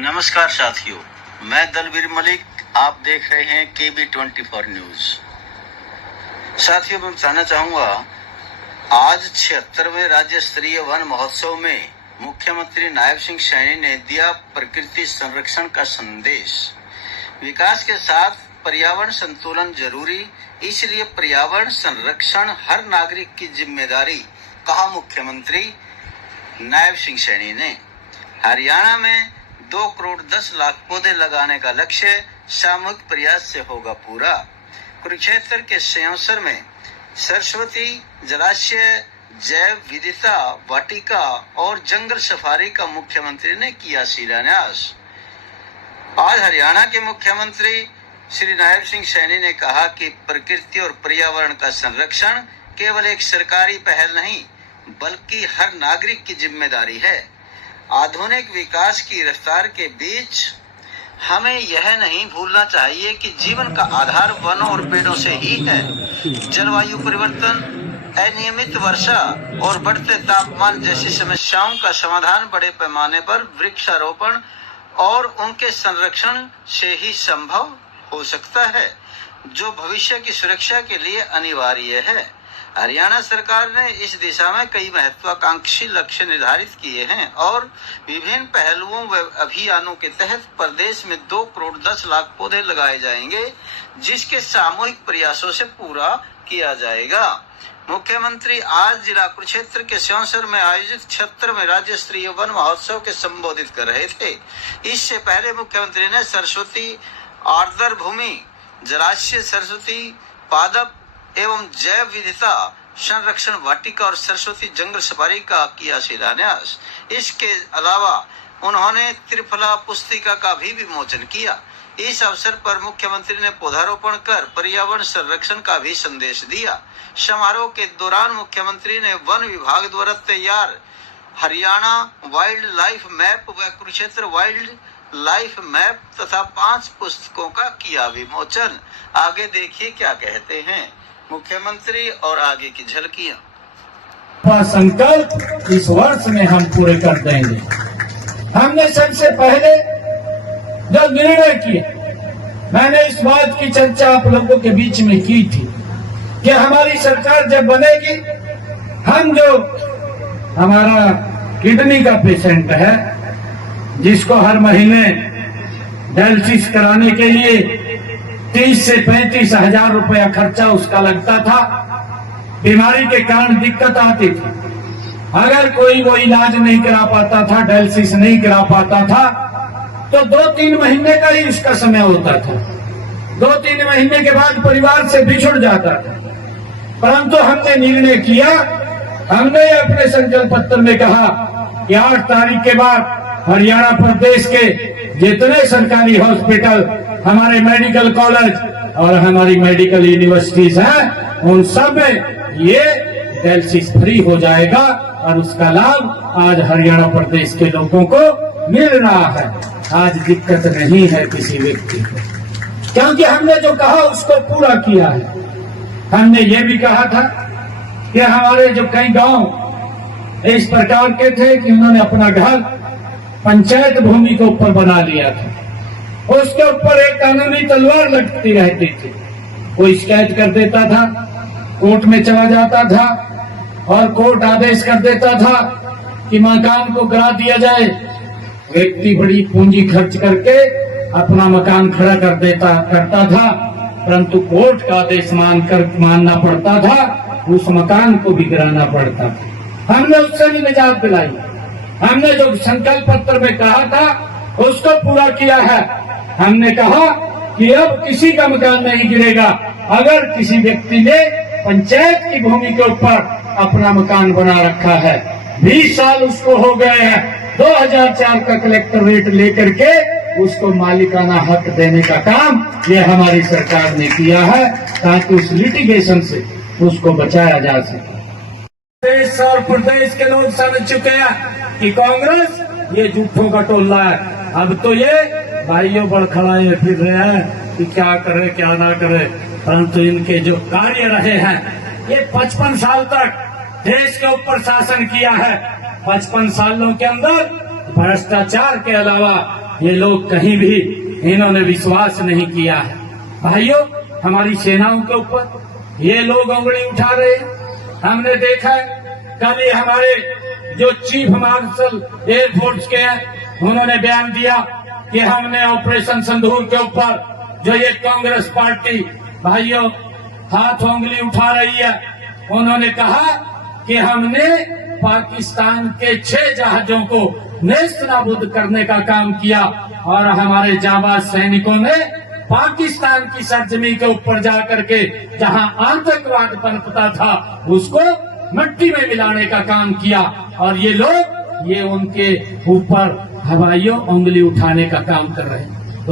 नमस्कार साथियों, मैं दलवीर मलिक। आप देख रहे हैं KB24 न्यूज। साथियों, मैं बताना चाहूंगा, आज 76वें राज्य स्तरीय वन महोत्सव में मुख्यमंत्री नायब सिंह सैनी ने दिया प्रकृति संरक्षण का संदेश। विकास के साथ पर्यावरण संतुलन जरूरी, इसलिए पर्यावरण संरक्षण हर नागरिक की जिम्मेदारी, कहा मुख्यमंत्री नायब सिंह सैनी ने। हरियाणा में 2 करोड़ 10 लाख पौधे लगाने का लक्ष्य सामूहिक प्रयास से होगा पूरा। कुरुक्षेत्र के संवसर में सरस्वती जलाशय, जैव विविधता वाटिका और जंगल सफारी का मुख्यमंत्री ने किया शिलान्यास। आज हरियाणा के मुख्यमंत्री श्री नायब सिंह सैनी ने कहा कि प्रकृति और पर्यावरण का संरक्षण केवल एक सरकारी पहल नहीं, बल्कि हर नागरिक की जिम्मेदारी है। आधुनिक विकास की रफ्तार के बीच हमें यह नहीं भूलना चाहिए कि जीवन का आधार वनों और पेड़ों से ही है। जलवायु परिवर्तन, अनियमित वर्षा और बढ़ते तापमान जैसी समस्याओं का समाधान बड़े पैमाने पर वृक्षारोपण और उनके संरक्षण से ही संभव हो सकता है, जो भविष्य की सुरक्षा के लिए अनिवार्य है। हरियाणा सरकार ने इस दिशा में कई महत्वाकांक्षी लक्ष्य निर्धारित किए हैं और विभिन्न पहलुओं व अभियानों के तहत प्रदेश में 2 करोड़ 10 लाख पौधे लगाए जाएंगे, जिसके सामूहिक प्रयासों से पूरा किया जाएगा। मुख्यमंत्री आज जिला कुरुक्षेत्र के संवसर में आयोजित 76वें राज्य स्तरीय वन महोत्सव के संबोधित कर रहे थे। इससे पहले मुख्यमंत्री ने सरस्वती आर्द्र भूमि, जलाशय, सरस्वती पादप एवं जैव विविधता संरक्षण वाटिका और सरस्वती जंगल सफारी का किया शिलान्यास। इसके अलावा उन्होंने त्रिफला पुस्तिका का भी विमोचन किया। इस अवसर पर मुख्यमंत्री ने पौधारोपण कर पर्यावरण संरक्षण का भी संदेश दिया। समारोह के दौरान मुख्यमंत्री ने वन विभाग द्वारा तैयार हरियाणा वाइल्ड लाइफ मैप व कुरुक्षेत्र वाइल्ड लाइफ मैप तथा 5 पुस्तकों का किया विमोचन। आगे देखिए क्या कहते हैं मुख्यमंत्री और आगे की झलकियां। संकल्प इस वर्ष में हम पूरे कर देंगे। हमने सबसे पहले जो निर्णय किया, मैंने इस बात की चर्चा आप लोगों के बीच में की थी कि हमारी सरकार जब बनेगी, हम जो हमारा किडनी का पेशेंट है, जिसको हर महीने डायलिसिस कराने के लिए 30 से 35 हजार रुपया खर्चा उसका लगता था। बीमारी के कारण दिक्कत आती थी। अगर कोई वो इलाज नहीं करा पाता था, डायलिसिस नहीं करा पाता था, तो 2-3 महीने का ही उसका समय होता था। 2-3 महीने के बाद परिवार से बिछुड़ जाता था। परंतु हमने निर्णय किया, हमने अपने संकल्प पत्र में कहा कि 8 तारीख के बाद हरियाणा प्रदेश के जितने सरकारी हॉस्पिटल, हमारे मेडिकल कॉलेज और हमारी मेडिकल यूनिवर्सिटीज हैं, उन सब में ये डायलिसिस फ्री हो जाएगा और उसका लाभ आज हरियाणा प्रदेश के लोगों को मिल रहा है। आज दिक्कत नहीं है किसी व्यक्ति को, क्योंकि हमने जो कहा उसको पूरा किया है। हमने ये भी कहा था कि हमारे जो कई गांव इस प्रकार के थे कि उन्होंने अपना घर पंचायत भूमि के ऊपर बना लिया था, उसके ऊपर एक कानूनी तलवार लटकती रहती थी। कोई शिकायत कर देता था, कोर्ट में चला जाता था और कोर्ट आदेश कर देता था कि मकान को गिरा दिया जाए। व्यक्ति बड़ी पूंजी खर्च करके अपना मकान खड़ा करता था, परंतु कोर्ट का आदेश मानना पड़ता था, उस मकान को भी गिराना पड़ता था। हमने उससे भी निजात दिलाई। हमने जो संकल्प पत्र में कहा था उसको पूरा किया है। हमने कहा कि अब किसी का मकान नहीं गिरेगा। अगर किसी व्यक्ति ने पंचायत की भूमि के ऊपर अपना मकान बना रखा है, 20 साल उसको हो गए हैं, 2004 का कलेक्टर रेट लेकर के उसको मालिकाना हक देने का काम ये हमारी सरकार ने किया है, ताकि उस लिटिगेशन से उसको बचाया जा सके। देश और प्रदेश के लोग समझ चुके हैं कि कांग्रेस ये झूठों का टोला है। अब तो ये भाइयों बड़खड़ाए फिर रहे हैं कि क्या करे क्या ना करे, परंतु इनके जो कार्य रहे हैं, ये 55 साल तक देश के ऊपर शासन किया है। 55 सालों के अंदर भ्रष्टाचार के अलावा ये लोग कहीं भी इन्होंने विश्वास नहीं किया है। भाइयों, हमारी सेनाओं के ऊपर ये लोग उंगली उठा रहे हैं। हमने देखा है कल ही हमारे जो चीफ मार्शल एयरफोर्स के हैं, उन्होंने बयान दिया कि हमने ऑपरेशन सिंदूर के ऊपर जो ये कांग्रेस पार्टी भाइयों हाथ उंगली उठा रही है, उन्होंने कहा कि हमने पाकिस्तान के 6 जहाजों को नेस्त नाबूद करने का काम किया और हमारे जाबाज सैनिकों ने पाकिस्तान की सरजमी के ऊपर जाकर के जहां आतंकवाद पनपता था उसको मिट्टी में मिलाने का काम किया और ये लोग ये उनके ऊपर हवाइयों उंगली उठाने का काम कर रहे हैं।